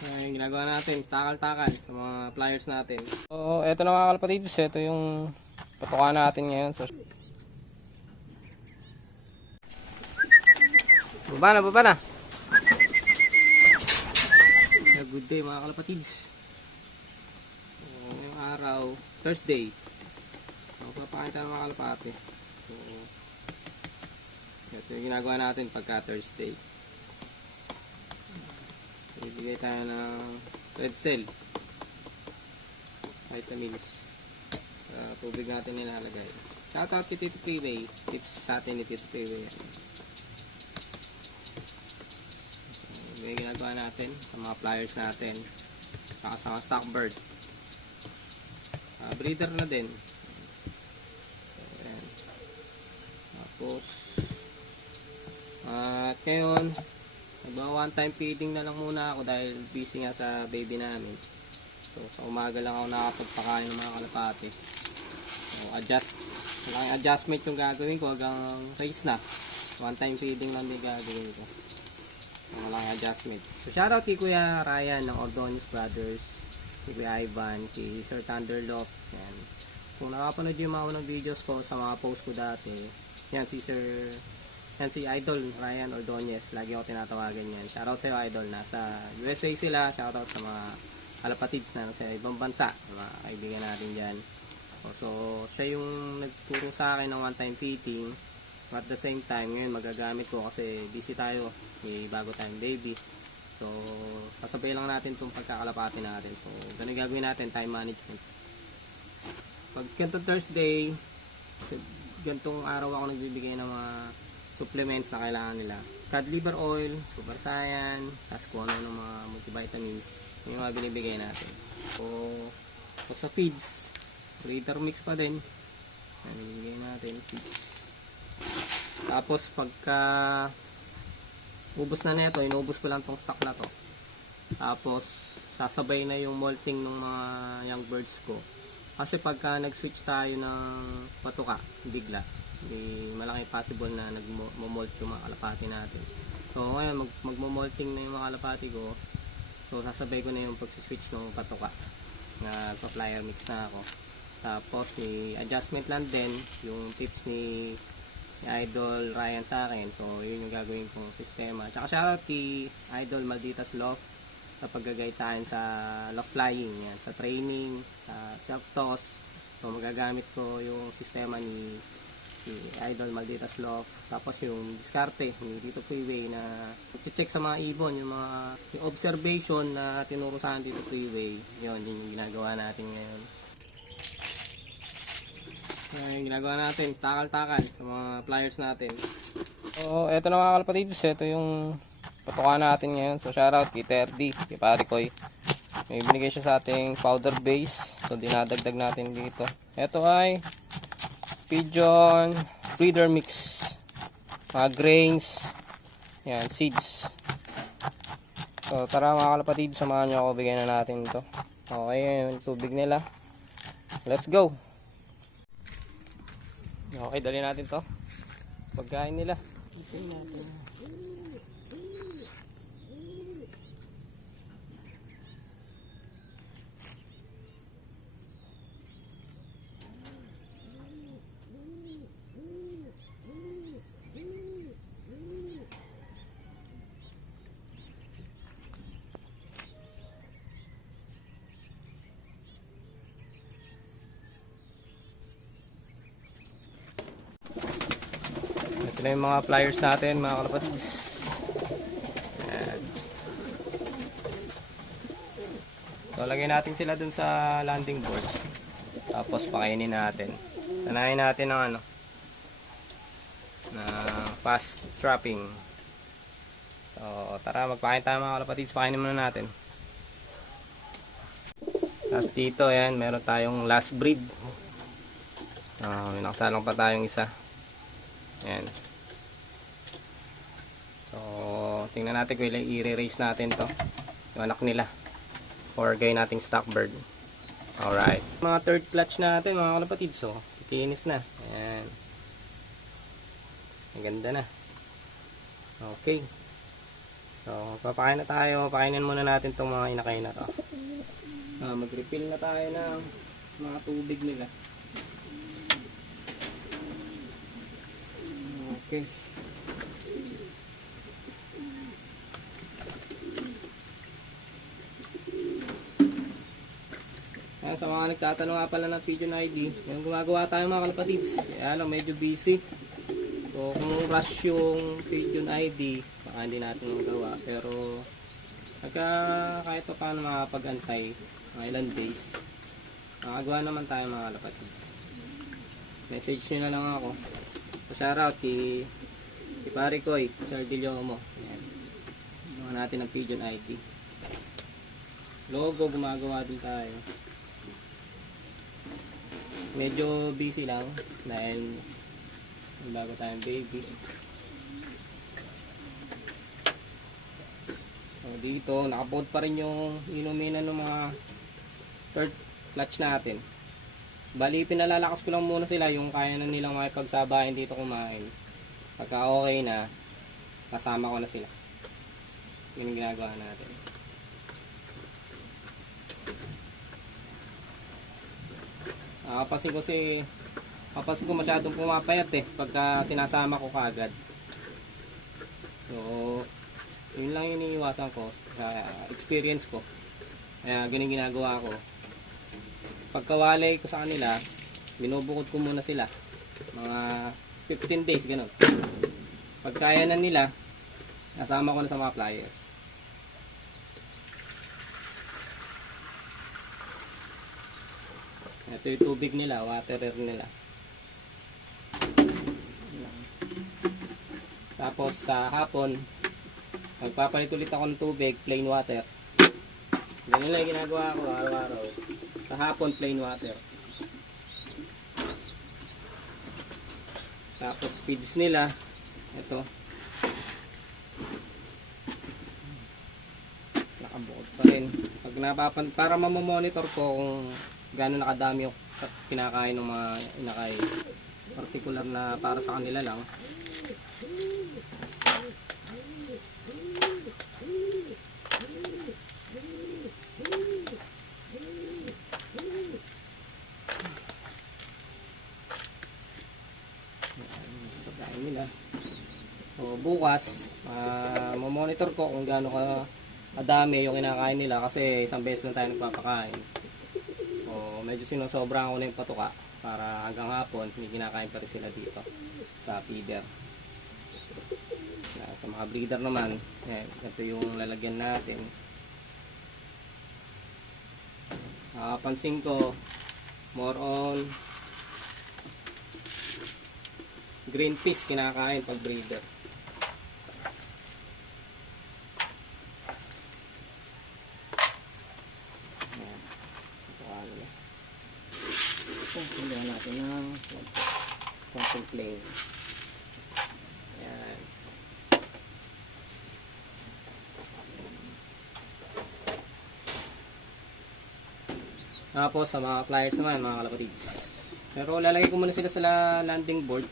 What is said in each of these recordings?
Ay, ginagawa natin, takal-takal sa mga pliers natin. So, eto na mga kalapatids, ito yung patukan natin ngayon. So, baba na, baba na. Good day mga kalapatids. So, ngayong araw, Thursday. So, papakita ng mga kalapati. So, ito yung ginagawa natin pagka Thursday. Ibigay tayo ng red cell. Vitamins. Sa tubig natin nilalagay. Shoutout kay Tito Freeway. Tips sa atin ni Tito Freeway. Ibigay ginagawa natin sa mga pliers natin. Saka sa mga stock bird. Ah, breeder na din. Ayan. Tapos, at ngayon, nagbawa one time feeding na lang muna ako dahil busy nga sa baby namin. So, sa umaga lang ako nakapagpakain ng mga kalapati. So, adjust. Malaking adjustment yung gagawin ko hanggang race na. One time feeding lang din gagawin ko. So, malaking adjustment. So, shoutout kay Kuya Ryan ng Ordonez Brothers. Kay Kuya Ivan, kay Sir Thunderloft. Yan. Kung nakapanood yung mga unang videos ko sa mga post ko dati, yan si Sir yan si Idol Ryan Ordonez. Lagi ako tinatawagan yan. Shoutout sa'yo Idol. Nasa USA sila. Shoutout sa mga kalapatids na nasa ibang bansa. Mga kaibigan natin dyan. O, So, siya yung nagturo sa akin ng one-time fitting. At the same time, ngayon magagamit ko kasi busy tayo. May bago tayong baby. So, sasabay lang natin itong pagkakalapati natin. So, ganun gagawin natin, time management. Pag ganito Thursday, gantong araw ako nagbibigay ng mga supplements na kailangan nila. Cod liver oil, super saiyan, tapos kung ano ng mga multivitamins, yun yung mga binibigay natin. So, so sa feeds, breeder mix pa din. Yan, binibigay natin, feeds. Tapos pagka ubos na nito, inubos ko lang tong stock na to. Tapos, sasabay na yung molting ng mga young birds ko. Kasi pagka nag-switch tayo ng patuka, bigla, di malaki possible na nagmo-molt yung mga kalapati natin. So ngayon, mag magmo-molting na yung mga kalapati ko. So sasabay ko na yung pag-switch ng patuka na pa-flyer mix na ako. Tapos ni adjustment lang din yung tips ni, ni Idol Ryan sa akin. So yun yung gagawin kong sistema. Tsaka shoutout kay Idol Malditas Loft sa pag-guide sa akin sa loft flying, yan, sa training, sa self-toss. So, magagamit ko yung sistema ni si Idol Malditas Loft. Tapos yung diskarte ni Dito Freeway na check sa mga ibon, yung mga yung observation na tinuro sa akin dito Freeway. Yun, yun yung ginagawa natin ngayon. Yan yung ginagawa natin, takal-takal sa mga pliers natin. So, eto na mga kalapatids, ito yung patukan natin ngayon. So, shoutout kay Terdy, kay Parikoy. May binigay siya sa ating powder base. So, dinadagdag natin dito. Ito ay pigeon breeder mix. Mga grains. Yan, seeds. So, tara mga kalapatid, samahan nyo ako. Bigyan na natin ito. Okay, yun yung tubig nila. Let's go! Okay, dali natin to. Pagkain nila. Ito natin. Ito na yung mga flyers natin, mga kalapatids. Ayan. So, lagay natin sila dun sa landing board. Tapos, pakainin natin. Tanayin natin ng ano, na fast trapping. So, tara, magpakain tayo mga kalapatids. Pakainin muna natin. Tapos dito, ayan, meron tayong last breed. Ah, may nakasalang pa tayong isa. Ayan. So, tingnan natin kung ilang i-raise natin to. Yung anak nila. Or gawin nating stock bird. Alright. Mga third clutch natin mga kalapatid. So, kikinis na. Ayan. Ang ganda na. Okay. So, papakain na tayo. Pakainin muna natin itong mga inakay na to. Ah, mag-refill na tayo ng mga tubig nila. Okay. Sa mga nagtatanong nga pala ng Pigeon ID, yung gumagawa tayo mga kalapatids. Lang, medyo busy. So, kung rush yung Pigeon ID, baka hindi natin magawa. Pero, pagka kahit pa paano makapag-antay, mga ilan days, makagawa naman tayo mga kalapatids. Message nyo na lang ako. Shoutout kay, kay pare ko eh, Sir Diliomo. Ayan. Mga natin ng Pigeon ID. Logo, gumagawa din tayo medyo busy lang dahil bago tayong baby. So dito nakabod pa rin yung inuminan ng mga third clutch natin. Bali pinalalakas ko lang muna sila yung kaya na nilang makipagsabahin dito kumain. Pagka okay na kasama ko na sila. Yun ginagawa natin Nakapansin ko si Kapansin ko masyadong pumapayat eh pagka sinasama ko kaagad. So, yun lang iniiwasan ko sa experience ko. Kaya ganun ginagawa ko. Pagkawalay ko sa kanila, binubukod ko muna sila. Mga 15 days, ganun. Pag na nila, nasama ko na sa mga flyers. Ito yung tubig nila, waterer nila. Tapos sa hapon, magpapalit ulit ako ng tubig, plain water. Ganun lang ginagawa ko araw-araw. Sa hapon, plain water. Tapos feeds nila, ito. Nakabukod pa rin. Pag napapan, para mamomonitor ko kung gaano nakadami yung kinakain ng mga inakay. Particular na para sa kanila lang. pagkain bukas, uh, monitor ko kung gaano ka kadami yung kinakain nila kasi isang beses lang tayo nagpapakain. Medyo sinosobra ko na yung patuka para hanggang hapon hindi kinakain pa rin sila dito sa feeder. Uh, sa mga breeder naman, eh, ito yung lalagyan natin. Nakapansin ko, more on green fish kinakain pag breeder. Ayan. Pakalo na. Ito, sindihan natin ng konting flame. Ayan. Tapos sa mga flyers naman, mga kalapatids. Pero lalagay ko muna sila sa la- landing board.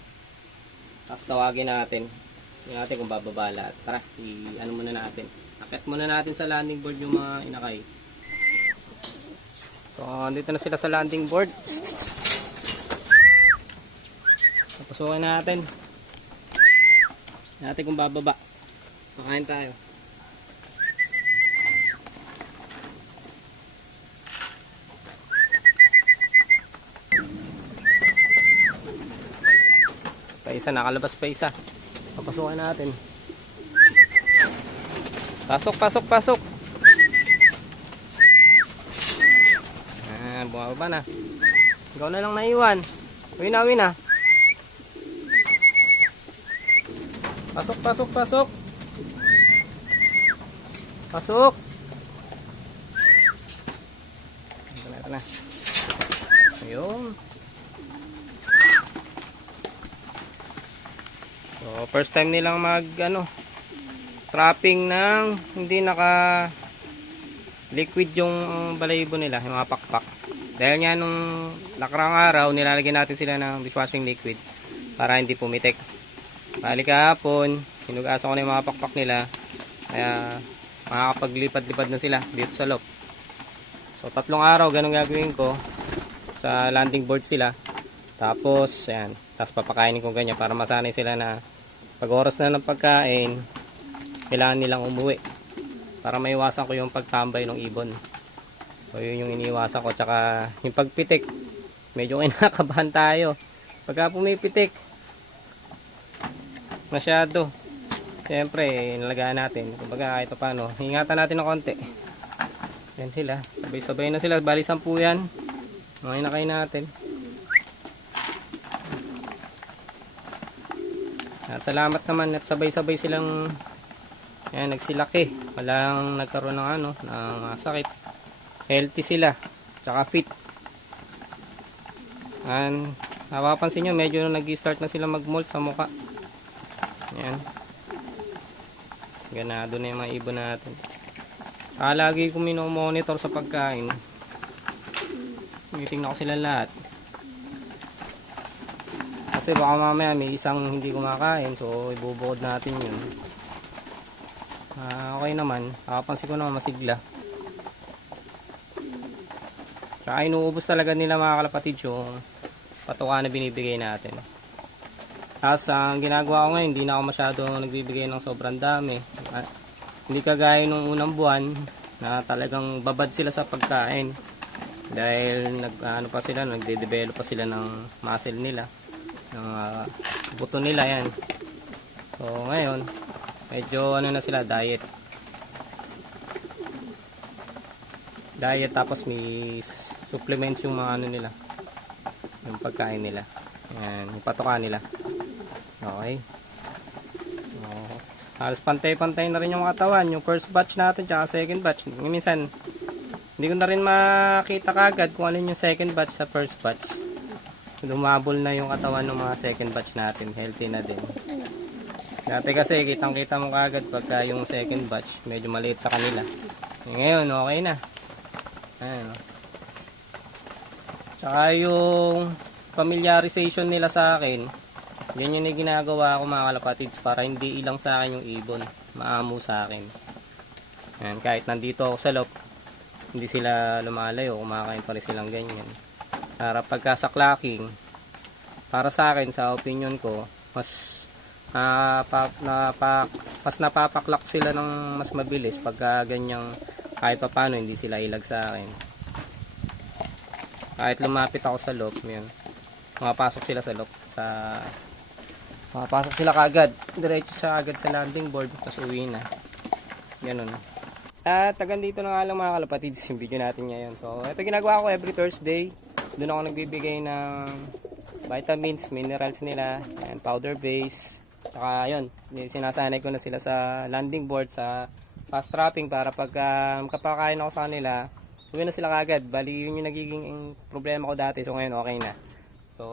Tapos tawagin natin. Tingnan natin kung bababala. Tara, i-ano muna natin. Akit muna natin sa landing board yung mga inakay. So, dito na sila sa landing board. Papasukin natin. Tingnan natin kung bababa. Pakain tayo. Pa isa, nakalabas pa isa. Papasukin natin. Pasok, pasok, pasok. Ah, bumababa na. Ikaw na lang naiwan. Uwi na, uwi na. Pasok, pasok, pasok. Pasok. Ito na, ito na. Ayun. So, first time nilang mag ano trapping ng hindi naka liquid yung balayibo nila, yung mga pakpak. Dahil nga nung nakarang araw, nilalagyan natin sila ng dishwashing liquid para hindi pumitik. Bali kahapon, sinugasan ko na yung mga pakpak nila. Kaya makakapaglipad-lipad na sila dito sa loob. So tatlong araw ganun gagawin ko sa landing board sila. Tapos ayan, tapos papakainin ko ganyan para masanay sila na pag oras na ng pagkain, kailangan nilang umuwi. Para maiwasan ko yung pagtambay ng ibon. So yun yung iniwasan ko. Tsaka yung pagpitik, medyo kinakabahan tayo. Pagka pumipitik, masyado. Siyempre, nalagaan natin. Kumbaga kahit pa paano, ingatan natin ng konti. Yan sila. Sabay-sabay na sila. Bali, sampu yan. Mga inakay natin. At salamat naman at sabay-sabay silang yan, nagsilaki. Walang nagkaroon ng ano, ng ah, sakit. Healthy sila. Tsaka fit. And, napapansin nyo, medyo nag-start na sila mag-molt sa muka. Yan. Ganado na yung mga ibon natin. Ah, lagi ko minomonitor sa pagkain. Tinitingnan ko sila lahat. Kasi baka mamaya may isang hindi kumakain. So, ibubukod natin yun. Ah, okay naman. Nakapansin ko naman masigla. Tsaka inuubos talaga nila mga kalapatid yung patuka na binibigay natin. Tapos ang ginagawa ko ngayon, hindi na ako masyado nagbibigay ng sobrang dami. Ah, hindi kagaya nung unang buwan na talagang babad sila sa pagkain. Dahil nag ano pa sila, nagde-develop pa sila ng muscle nila. Ng ah, buto nila yan. So ngayon, medyo ano na sila, diet. Diet tapos may supplements yung mga ano nila. Yung pagkain nila. Yan, yung patoka nila. Okay. Oh, halos pantay-pantay na rin yung katawan. Yung first batch natin, tsaka second batch. Minsan, hindi ko na rin makita kagad kung ano yung second batch sa first batch. Lumabol na yung katawan ng mga second batch natin. Healthy na din. Dati kasi, kitang-kita mo kagad pagka yung second batch, medyo maliit sa kanila. Eh, Ngayon, okay na. Ayan, oh. Tsaka yung familiarization nila sa akin, yan yung ginagawa ko mga kalapatids para hindi ilang sa akin yung ibon. Maamo sa akin. Yan, kahit nandito ako sa loob, hindi sila lumalayo, kumakain pa rin silang ganyan. Para pagka sa clacking, para sa akin, sa opinion ko, mas napa, napa, mas napapaklak sila ng mas mabilis pagka ganyang kahit pa paano hindi sila ilag sa akin. Kahit lumapit ako sa loob, yun. Makapasok sila sa loob sa Makapasok sila kagad. Diretso siya agad sa landing board. Tapos uwi na. Ganun. At tagan dito na nga lang mga kalapatids yung video natin ngayon. So, ito ginagawa ko every Thursday. Doon ako nagbibigay ng vitamins, minerals nila, and powder base. Saka yun, sinasanay ko na sila sa landing board, sa fast trapping para pag uh, kapakain ako sa kanila, uwi na sila kagad. Bali, yun yung nagiging problema ko dati. So, ngayon okay na. So,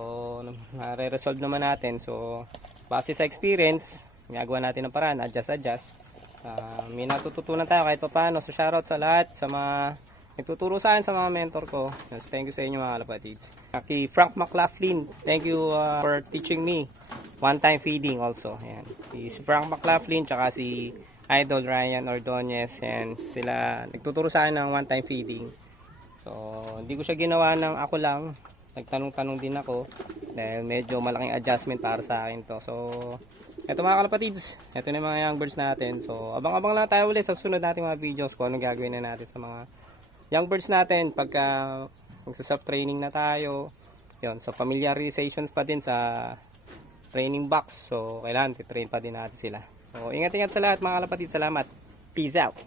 nare-resolve naman natin. So, base sa experience, ginagawa natin ng paraan, adjust, adjust. Uh, may natututunan tayo kahit pa paano. So, shoutout sa lahat, sa mga nagtuturo sa akin, sa mga mentor ko. Yes, thank you sa inyo mga kalapatids. Kay Frank McLaughlin, thank you uh, for teaching me one-time feeding also. Ayan. Si Frank McLaughlin, tsaka si Idol Ryan Ordonez, and sila nagtuturo sa akin ng one-time feeding. So, hindi ko siya ginawa ng ako lang. Nagtanong-tanong din ako dahil medyo malaking adjustment para sa akin to. So, eto mga kalapatids, eto na yung mga young birds natin. So, abang-abang lang tayo ulit sa sunod nating mga videos kung anong gagawin na natin sa mga young birds natin pagka magsa training na tayo. Yon, so familiarization pa din sa training box. So, kailangan titrain pa din natin sila. So, ingat-ingat sa lahat mga kalapatids. Salamat. Peace out.